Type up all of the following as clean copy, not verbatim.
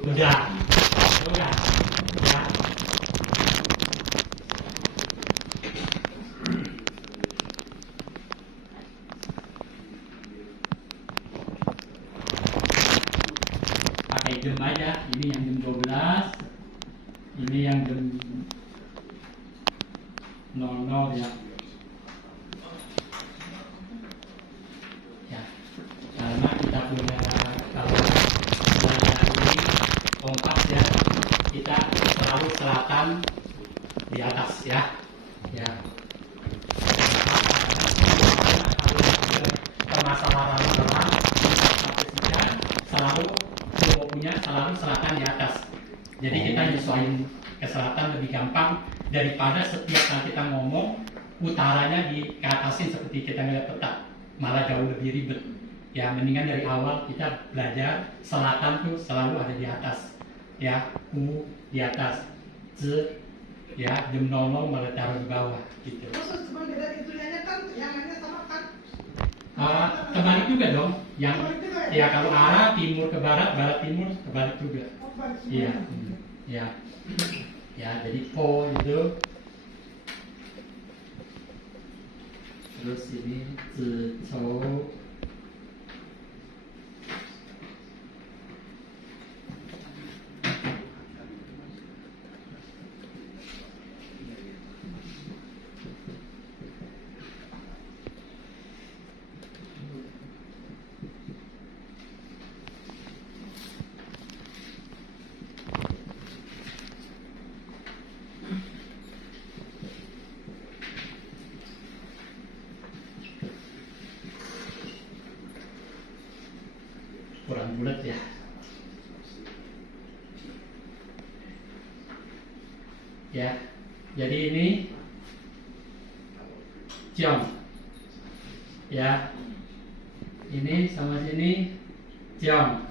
Udah. Udah. Ya. Pakai jam aja. Ini yang jam 12. Ini yang jam 00 ya. Ya. Karena kita punya kalau belajar ini kompas ya, kita selalu selatan di atas ya. Ya. Permasalahan orang selalu punya selalu selatan di atas. Jadi kita nyesuaiin ke selatan lebih gampang daripada setiap kali kita ngomong utaranya diatasin seperti kita ngeliat peta, malah jauh lebih ribet. Ya mendingan dari awal kita belajar selatan tuh selalu ada di atas. Ya, U di atas, Z ya, jam 00 malah taruh di bawah gitu. Terus cuma beda itunya kan yang lainnya sama kan? Kebalik juga dong. Yang ya kalau arah timur ke barat, barat timur kebalik juga. Iya. Ya. Ya, jadi po itu. Terus ini zi chou. Kurang bulat ya. Ya, jadi ini Ciong. Ya, ini sama sini Ciong.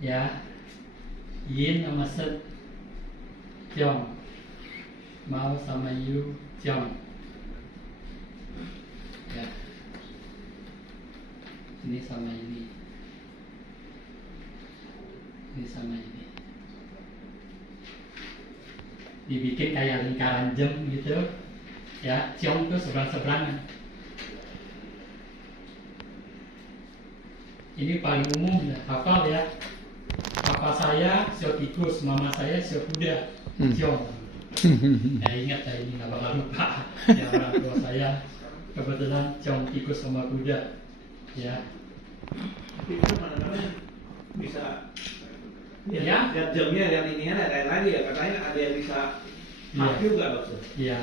Ya, Yin sama Set Ciong. Mau sama Yu Ciong. Ya, ini sama ini. Ini sama ini. Dibikin kayak lingkaran jam gitu. Ya, ciong tuh seberang-seberangan. Ini paling umum ya, hafal ya. Papa saya sio tikus, mama saya sio kuda. Ciong. Ingat ya, ini nggak bakal lupa. Ya, orang tua saya kebetulan ciong tikus sama kuda. Ya. Itu mana-mana bisa. Ya. Lihat jamnya, lihat ininya, lain lagi ya. Katanya ada yang bisa hak juga dokter. Iya,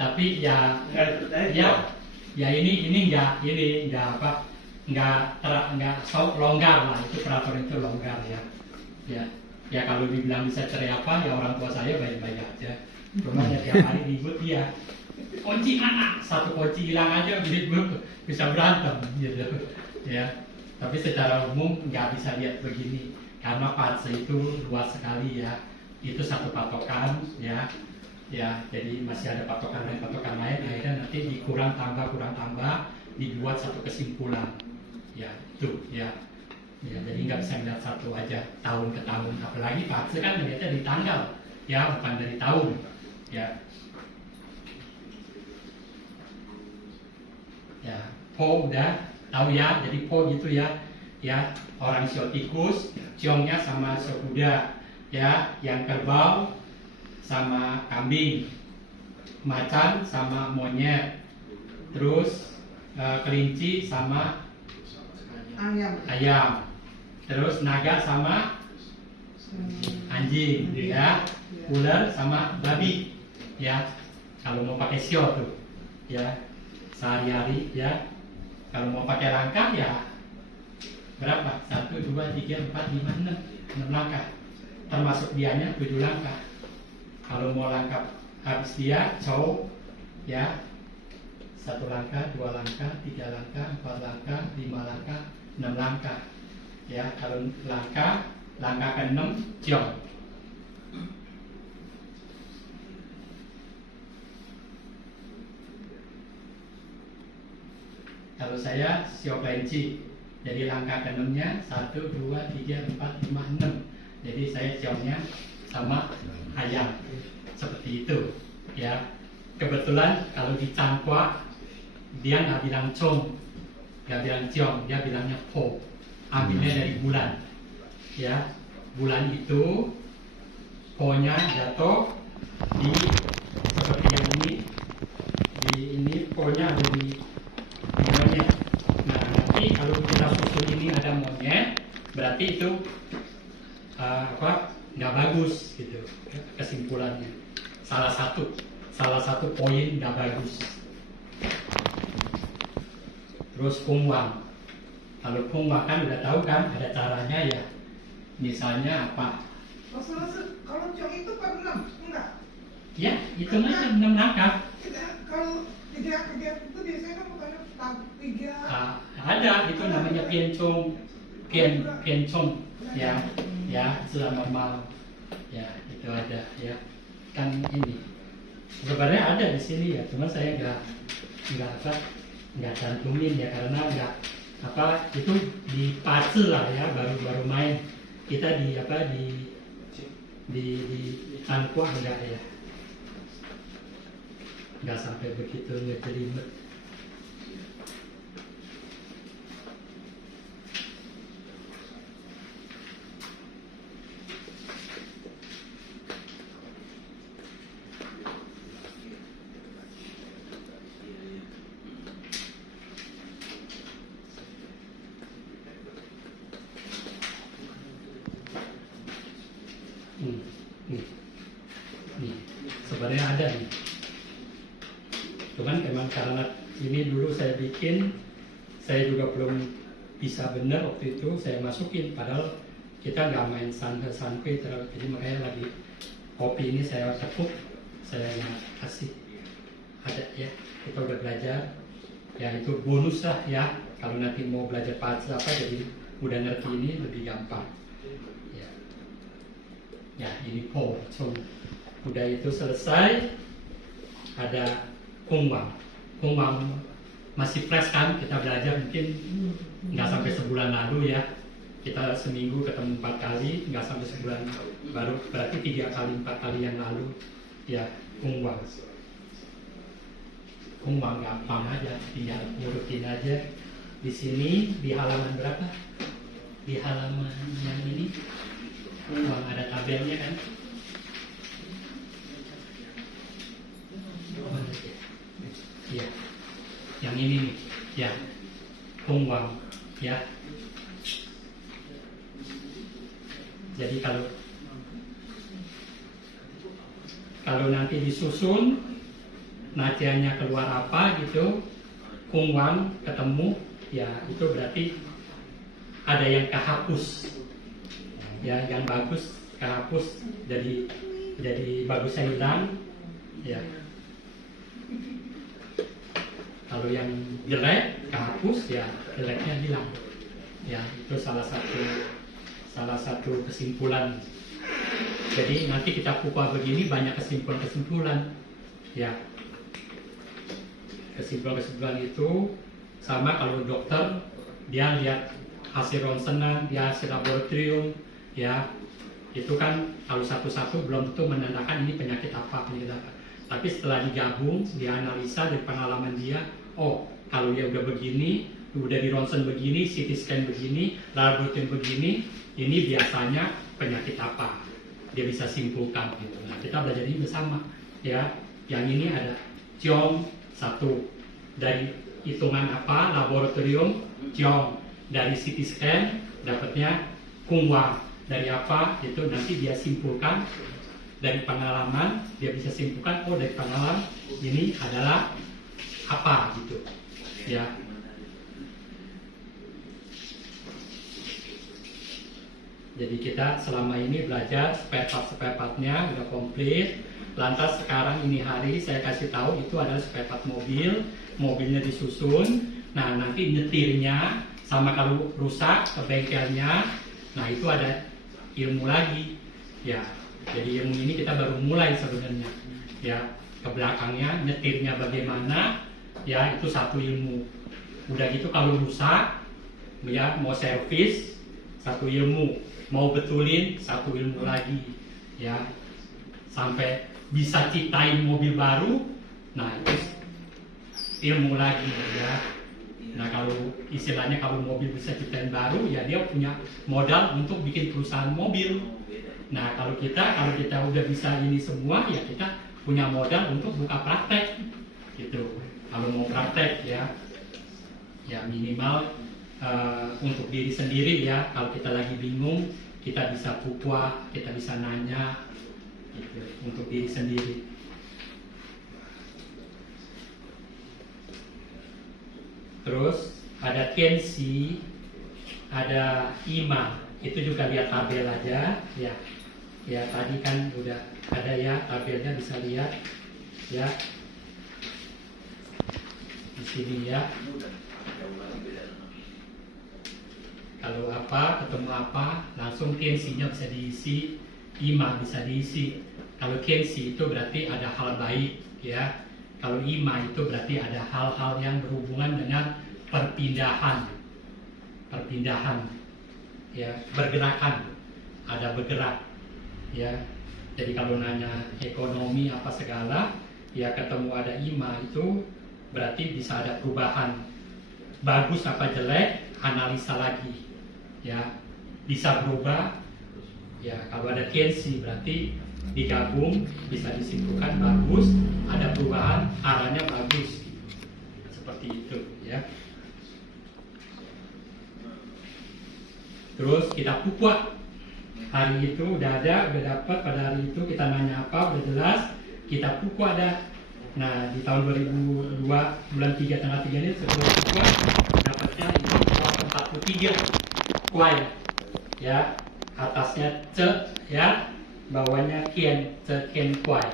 tapi ya, Ya, ya ini nggak apa, nggak longgar lah, itu peraturan itu longgar ya. Ya kalau dibilang bisa cerai apa, ya orang tua saya baik-baik aja. Cuma ya tiap hari ribut ya. Kunci mana? Satu kunci hilang aja, bisa berantem gitu. Ya, tapi secara umum nggak bisa lihat begini. Karena fase itu luas sekali ya, itu satu patokan ya, jadi masih ada patokan lain, akhirnya nanti dikurang tambah, dibuat satu kesimpulan, ya itu ya, jadi nggak bisa lihat satu aja tahun ke tahun, apalagi fase kan melihatnya di tanggal, ya bukan dari tahun, ya, po udah tahu ya, jadi po gitu ya. Ya, orang sio tikus, ciongnya sama sio kuda, ya, yang kerbau sama kambing, macan sama monyet, terus kelinci sama ayam, terus naga sama anjing, ya, ular sama babi, ya, kalau mau pakai sio tuh, ya, sehari-hari, ya, kalau mau pakai langkah ya. Berapa? 1, 2, 3, 4, 5, 6 langkah. Termasuk dianya 7 langkah. Kalau mau langkah habis dia, cow, ya, 1 langkah, 2 langkah, 3 langkah, 4 langkah, 5 langkah, 6 langkah. Ya, kalau langkah ke-6, ciong. Kalau saya sio kelinci. Jadi langkah ke-6-nya 1, 2, 3, 4, 5, 6. Jadi saya ciongnya sama ayam seperti itu ya. Kebetulan kalau di Cangkwa dia nggak bilang cong, nggak bilang ciong, dia bilangnya po, ambilnya dari bulan ya. Bulan itu po-nya jatuh di seperti yang ini, di ini po-nya ada di monyet. Nah nanti kalau kita susun ini ada monyet, berarti itu nggak bagus gitu kesimpulannya. Salah satu poin nggak bagus. Terus kungwang, kalau kungwang kan udah tahu kan ada caranya ya. Misalnya apa? Kalau ciong itu per 6, enggak? Ya itu aja 6 langkah. Kalau kegiatan itu biasanya kan bukannya 3. Ada itu namanya piencong ya sudah normal ya, itu ada ya kan. Ini sebenarnya ada di sini ya, cuma saya nggak cantumin ya, karena nggak itu dipacu lah ya, baru main kita di Cangkwa enggak ya, nggak sampai begitu ngejelimet. Nih, sebenarnya ada nih. Cuman memang karena ini dulu saya bikin, saya juga belum bisa benar waktu itu saya masukin. Padahal kita nggak main santai terlalu, jadi makanya lagi kopi ini saya tepuk, saya kasih. Ada ya, kita udah belajar. Ya itu bonus lah ya. Kalau nanti mau belajar pacu jadi udah ngerti ini lebih gampang. Ya ini po, udah itu selesai. Ada kungwang masih fresh kan, kita belajar mungkin nggak sampai sebulan lalu ya, kita seminggu ketemu 4 kali, nggak sampai sebulan, baru berarti 3 kali 4 kali yang lalu ya. Kungwang gampang aja, tinggal urutin aja. Di sini di halaman berapa? Di halaman yang ini ada tabelnya kan. Ya, yang ini nih ya, kungwang ya. Jadi kalau nanti disusun nasianya keluar apa gitu, kungwang ketemu ya, itu berarti ada yang kehapus ya, yang bagus kehapus, jadi bagusnya hilang ya. Kalau yang jelek kehapus ya, jeleknya hilang ya. Itu salah satu kesimpulan. Jadi nanti kita kupas begini banyak kesimpulan ya. Kesimpulan itu sama kalau dokter, dia lihat hasil ronsenan, dia hasil laboratorium ya, itu kan kalau satu-satu belum tentu menandakan ini penyakit apa. Tapi setelah digabung, dianalisa dari pengalaman dia, oh kalau dia udah begini, udah di ronsen begini, CT scan begini, laboratorium begini, ini biasanya penyakit apa, dia bisa simpulkan gitu. Nah, kita belajar ini bersama ya. Yang ini ada ciong 1 dari hitungan apa, laboratorium ciong, dari CT scan dapatnya kungwang, dari apa itu nanti dia simpulkan dari pengalaman, dia bisa simpulkan oh dari pengalaman ini adalah apa gitu ya. Jadi kita selama ini belajar spare part-nya udah komplit. Lantas sekarang ini hari saya kasih tahu itu adalah spare part mobil, mobilnya disusun. Nah nanti nyetirnya sama kalau rusak ke bengkelnya, nah itu ada ilmu lagi ya. Jadi ilmu ini kita baru mulai sebenarnya ya. Ke belakangnya nyetirnya bagaimana ya, itu satu ilmu. Udah gitu kalau rusak ya, mau servis satu ilmu, mau betulin satu ilmu lagi, ya, sampai bisa ciptain mobil baru, nah itu ilmu lagi, ya. Nah kalau istilahnya kalau mobil bisa ciptain baru, ya dia punya modal untuk bikin perusahaan mobil. Nah kalau kita udah bisa ini semua, ya kita punya modal untuk buka praktek, gitu. Kalau mau praktek, ya minimal untuk diri sendiri, ya. Kalau kita lagi bingung, kita bisa pupua, kita bisa nanya, gitu, untuk diri sendiri. Terus ada Kensi, ada Ima, itu juga lihat tabel aja, ya. Ya tadi kan udah ada ya tabelnya, bisa lihat, ya. Di sini ya. Kalau apa, ketemu apa, langsung Kensinya bisa diisi, Ima bisa diisi. Kalau Kensi itu berarti ada hal baik, ya. Kalau Ima itu berarti ada hal-hal yang berhubungan dengan perpindahan, ya, bergerakan, ada bergerak, ya. Jadi kalau nanya ekonomi apa segala, ya ketemu ada Ima itu berarti bisa ada perubahan, bagus apa jelek, analisa lagi, ya, bisa berubah, ya. Kalau ada Kensi berarti digabung, bisa disimpulkan bagus, ada perubahan, arahnya bagus, seperti itu, ya. Terus kita pupuk, hari itu udah ada, udah dapat, pada hari itu kita nanya apa, udah jelas, kita pupuk ada. Nah di tahun 2002 bulan 3 tanggal 3 ini sebelum pupuk dapatnya ini 43 kuai, ya, atasnya ce, ya, bawahnya kien, kien kuai,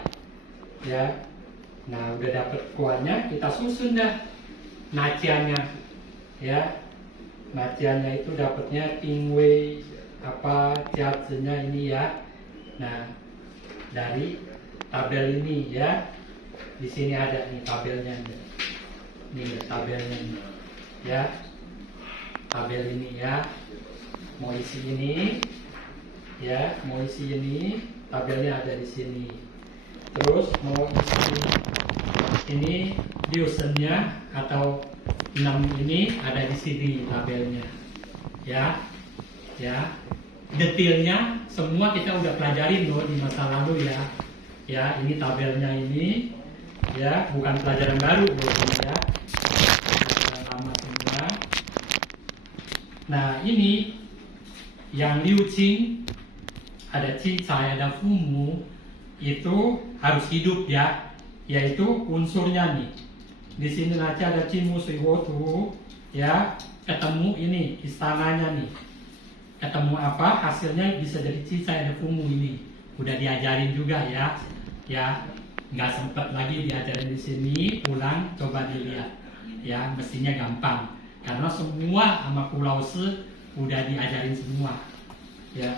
ya. Nah udah dapet kuahnya, kita susun dah naciannya, ya. Naciannya itu dapatnya tingwe apa jatuhnya ini, ya. Nah dari tabel ini, ya, di sini ada nih tabelnya, ini tabelnya nih, ya. Tabel ini, ya, mau isi ini, ya, mau isi ini, tabelnya ada di sini. Terus mau isi ini diusennya atau 6 ini ada di sini tabelnya, ya, ya. Detailnya semua kita udah pelajarin loh di masa lalu, ya, ya. Ini tabelnya ini, ya, bukan pelajaran baru loh ini, ya, pelajaran lama semua. Nah ini yang Liu Qing, ada cicai, ada fumu, itu harus hidup, ya, yaitu unsurnya nih. Di sini nanti ada cimu suiwotu, ya, ketemu ini istananya nih. Ketemu apa, hasilnya bisa jadi cicai, ada fumu ini. Udah diajarin juga, ya, ya. Nggak sempet lagi diajarin di sini, pulang coba dilihat, ya, mestinya gampang. Karena semua sama Pulau Se udah diajarin semua, ya.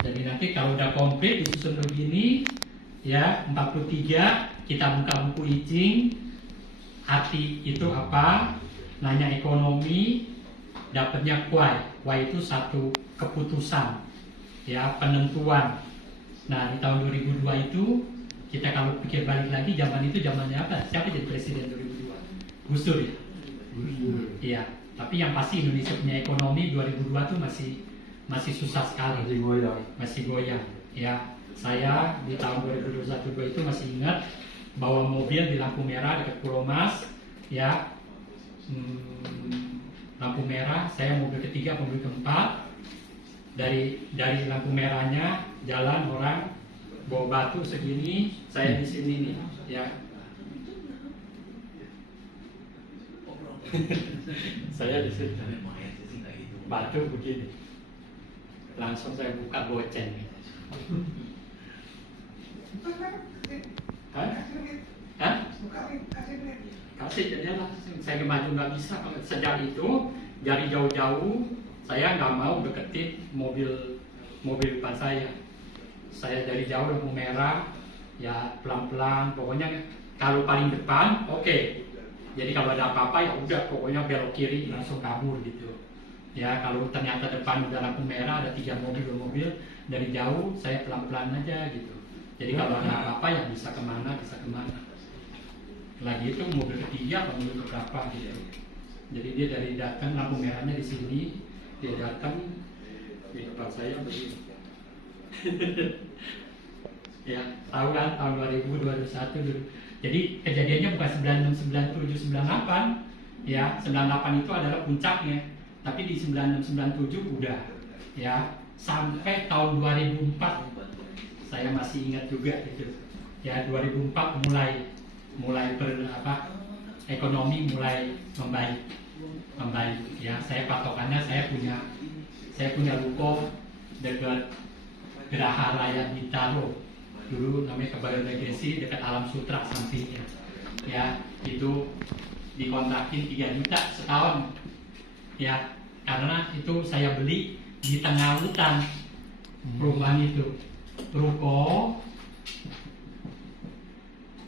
Jadi nanti kalau udah komplit disusun begini, ya, 43, kita buka buku I Ching, arti itu apa, nanya ekonomi, dapatnya kuai. Kuai itu satu keputusan, ya, penentuan. Nah di tahun 2002 itu kita kalau pikir balik lagi, zaman itu zamannya apa? Siapa jadi presiden 2002? Gus Dur, ya? Iya. Tapi yang pasti Indonesia punya ekonomi 2002 tuh masih susah sekali, masih goyang, ya. Saya di tahun 2021 itu masih ingat bawa mobil di lampu merah dekat Pulau Mas, ya. Lampu merah, saya mobil ketiga, mobil keempat. Dari lampu merahnya jalan orang bawa batu segini, saya di sini nih, ya. Saya di sini batu begini, langsung saya buka goceng. Hah? Hah? Kasih aja lah, saya maju nggak bisa. Sejak itu dari jauh-jauh saya nggak mau deketin mobil depan saya. Saya dari jauh lampu merah, ya pelan-pelan. Pokoknya kalau paling depan, oke. Jadi kalau ada apa-apa ya udah pokoknya belok kiri langsung kabur gitu. Ya kalau ternyata depan udah lampu merah ada 3 mobil dari jauh saya pelan-pelan aja gitu. Jadi kalau ada apa-apa ya bisa kemana. Lagi itu mobil ketiga atau mobil keberapa gitu. Jadi dia dari datang lampu merahnya di sini, dia datang di depan saya begini. Ya tahu kan tahun 2021 dulu. Jadi kejadiannya bukan 96, 97, 98 ya, 98 itu adalah puncaknya, tapi di 96, 97 udah ya sampai tahun 2004 saya masih ingat juga gitu ya, 2004 mulai ekonomi mulai membaik ya. Saya patokannya saya punya ruko dekat Geraha Raya Bintaro dulu namanya Kebayoran Regensi dekat Alam Sutra sampingnya ya, itu dikontrakin 3 juta setahun ya, karena itu saya beli di tengah hutan perumahan itu, ruko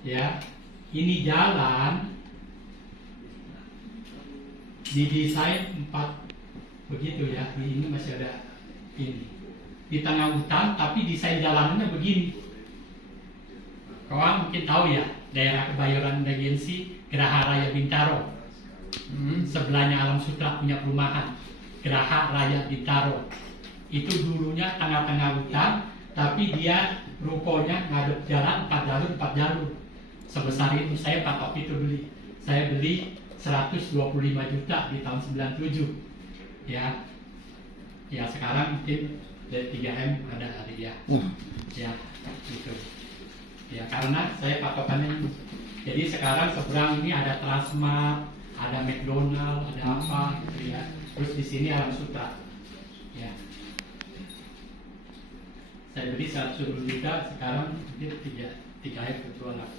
ya. Ini jalan didesain 4 begitu ya, ini masih ada ini di tengah hutan tapi desain jalannya begini. Kawan mungkin tahu ya, daerah Kebayoran Regensi, Geraha Raya Bintaro. Sebelahnya Alam Sutra punya perumahan, Geraha Raya Bintaro. Itu dulunya tengah-tengah hutan, tapi dia rukonya ngadep jalan 4 jalur. Sebesar itu saya patok itu beli. Saya beli 125 juta di tahun 97. Ya. Ya sekarang mungkin 3M ada ya. Ya, gitu. Ya karena saya patokannya, jadi sekarang seberang ini ada Transmart, ada McDonald, ada apa gitu ya. Terus di sini Alam Sutra. Ya. Saya beli 110 juta, sekarang mungkin 3M kejual lah.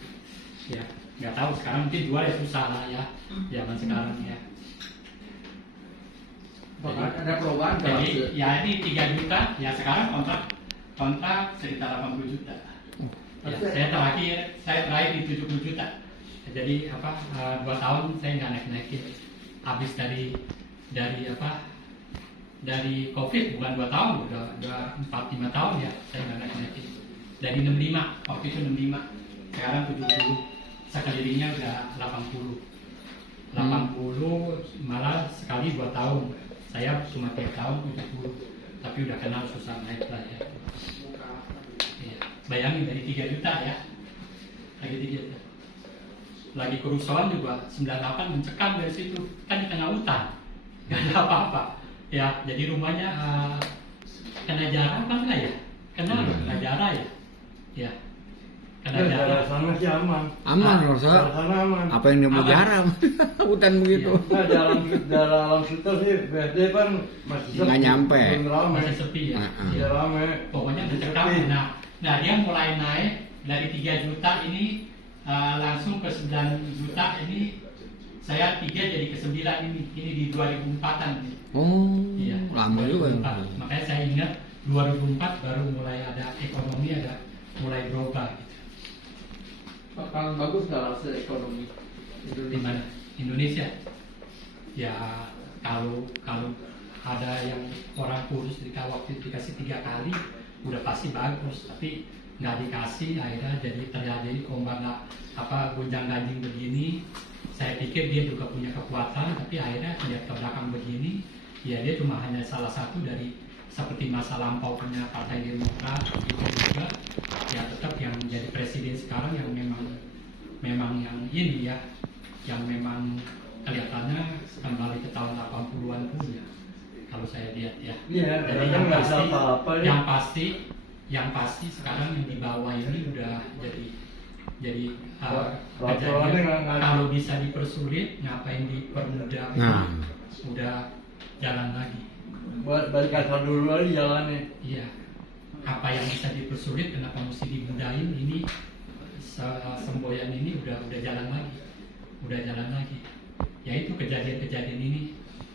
Ya, nggak tahu sekarang mungkin jual ya susah lah ya, zaman sekarang ya. Jadi, ada perubahan jadi ya ini 3 juta, ya sekarang kontrak sekitar 80 juta. Ya, saya terakhir di 70 juta. Jadi 2 tahun saya nggak naikin. Habis dari COVID bukan 2 tahun, udah 4-5 tahun ya saya nggak naikin. Dari 65 waktu itu 65, sekarang 70. Sekelilingnya udah 80, malah sekali 2 tahun. Saya cuma tiap tahun 70, tapi udah kenal susah naik lah ya. Bayangin dari 3 juta ya, lagi 3 juta. Lagi kerusuhan juga 98 mencekam dari situ, kan di tengah hutan, nggak ada apa-apa. Ya, jadi rumahnya kena jarah apa enggak ya? Kena jarah ya, ya. Kena jarah. Sana sih aman. Aman loh, Sana aman. apa yang dia mau jarang hutan begitu. Nah, dalam situ sih biasanya kan masih Nggak nyampe. belum ramai. Masih sepi ya. Tidak ramai. Pokoknya mencekam. Nah dia mulai naik dari 3 juta ini langsung ke 9 juta ini. Saya 3 jadi ke 9 ini di 2004-an. Oh, Iya, lama juga. 2004. Makanya saya ingat 2004 baru mulai ada ekonomi, ada mulai berubah gitu. Bakalan bagus nggak hasil ekonomi Di mana? Indonesia. Ya kalau ada yang orang kurus waktu itu dikasih 3 kali udah pasti bagus, tapi nggak dikasih akhirnya jadi terjadi ombak gonjang ganjing begini. Saya pikir dia juga punya kekuatan, tapi akhirnya lihat ke belakang begini, ya dia cuma hanya salah satu dari seperti masa lampau punya Partai Demokrat gitu juga. Ya tetap yang menjadi presiden sekarang yang memang yang ini ya, yang memang kelihatannya kembali ke tahun 80-an pun ya, kalau saya lihat ya. Iya, Jadi kan nggak bisa apa-apa ya. yang pasti sekarang yang di bawah ini udah jadi Peraturannya nggak- kalau bisa dipersulit ngapain dipermudah. Nah. Udah jalan lagi. Balik kasar dulu aja jalannya. Iya, apa yang bisa dipersulit kenapa mesti dimudahin? Ini semboyan ini udah jalan lagi. Ya itu kejadian-kejadian ini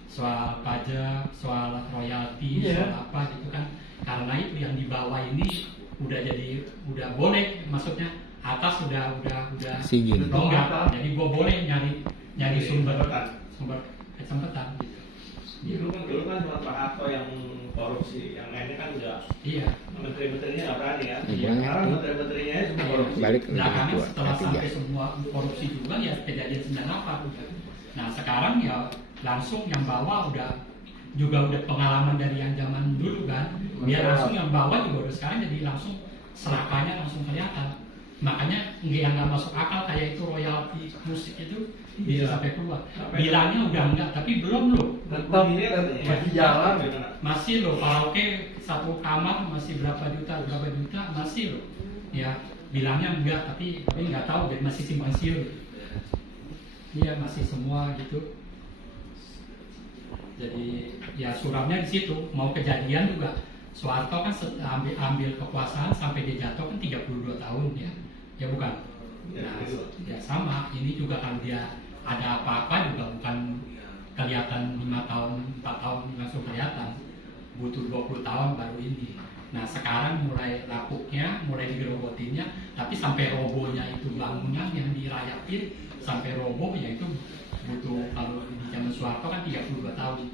soal pajak, soal royalti, Iya. soal apa gitu kan. Karena itu yang di bawah ini udah boleh, maksudnya atas udah Izin. longgar. Jadi gua boleh nyari sumber Kesempatan. kesempatan gitu. Dulu kan cuma Pak Harto yang korupsi, yang lainnya kan udah Iya. menteri-menterinya nggak berani kan. Iya. Sekarang menteri-menterinya semua korupsi. Balik ke Belakangan dua, setelah tiga. sampai semua korupsi juga ya kejadian 98. Nah sekarang ya langsung yang bawa udah pengalaman dari yang zaman dulu kan, biar langsung yang bawa juga udah sekarang jadi langsung serapannya langsung kelihatan. Makanya yang nggak masuk akal kayak itu royalti musik itu bisa Iya. sampai keluar. Bilangnya udah enggak, tapi belum loh. Tetap masih jalan. Masih loh, karaoke satu kamar masih berapa juta masih loh. Ya bilangnya enggak, tapi nggak tahu, jadi masih simpang siur. Iya masih semua gitu. Jadi ya suramnya di situ. Mau kejadian juga, Soeharto kan ambil kekuasaan sampai dia jatuh kan 32 tahun ya bukan. Nah, ya sama. Ini juga kalau dia ada apa-apa juga bukan kelihatan 5 tahun, 4 tahun langsung kelihatan. Butuh 20 tahun baru ini. Nah sekarang mulai lapuknya, mulai digerogotinya, tapi sampai robohnya itu bangunan yang dirayapin sampai roboh ya itu butuh, kalau di zaman Soeharto kan 32 tahun.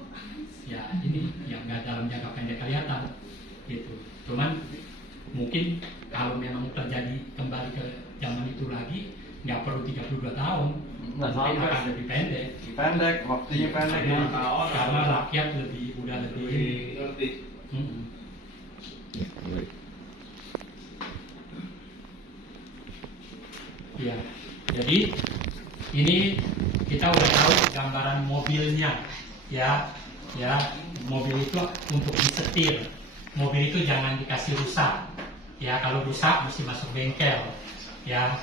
Ya ini yang nggak dalam jangka pendek kelihatan gitu. Cuman mungkin kalau memang terjadi kembali ke zaman itu lagi nggak perlu 32 tahun, Nggak mungkin sampai. akan lebih pendek. Pendek, waktunya pendek. Karena rakyat udah lebih ngerti. Mm-mm. Ya, balik. Ya, jadi ini kita udah tahu gambaran mobilnya, ya mobil itu untuk disetir, mobil itu jangan dikasih rusak, ya kalau rusak mesti masuk bengkel, ya